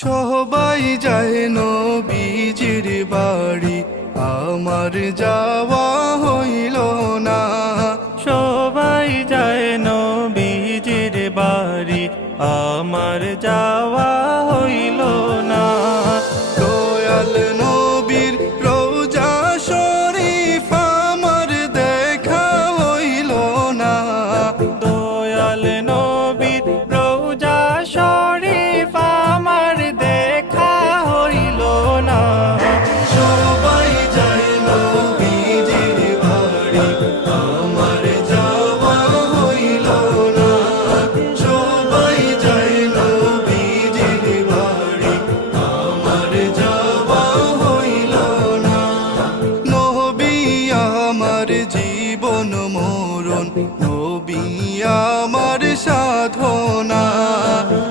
সবাই যায় নবীজির বাড়ি, আমার যাওয়া হইল না। সবাই যায় নবীজির বাড়ি, আমার যাওয়া হইল না। দয়াল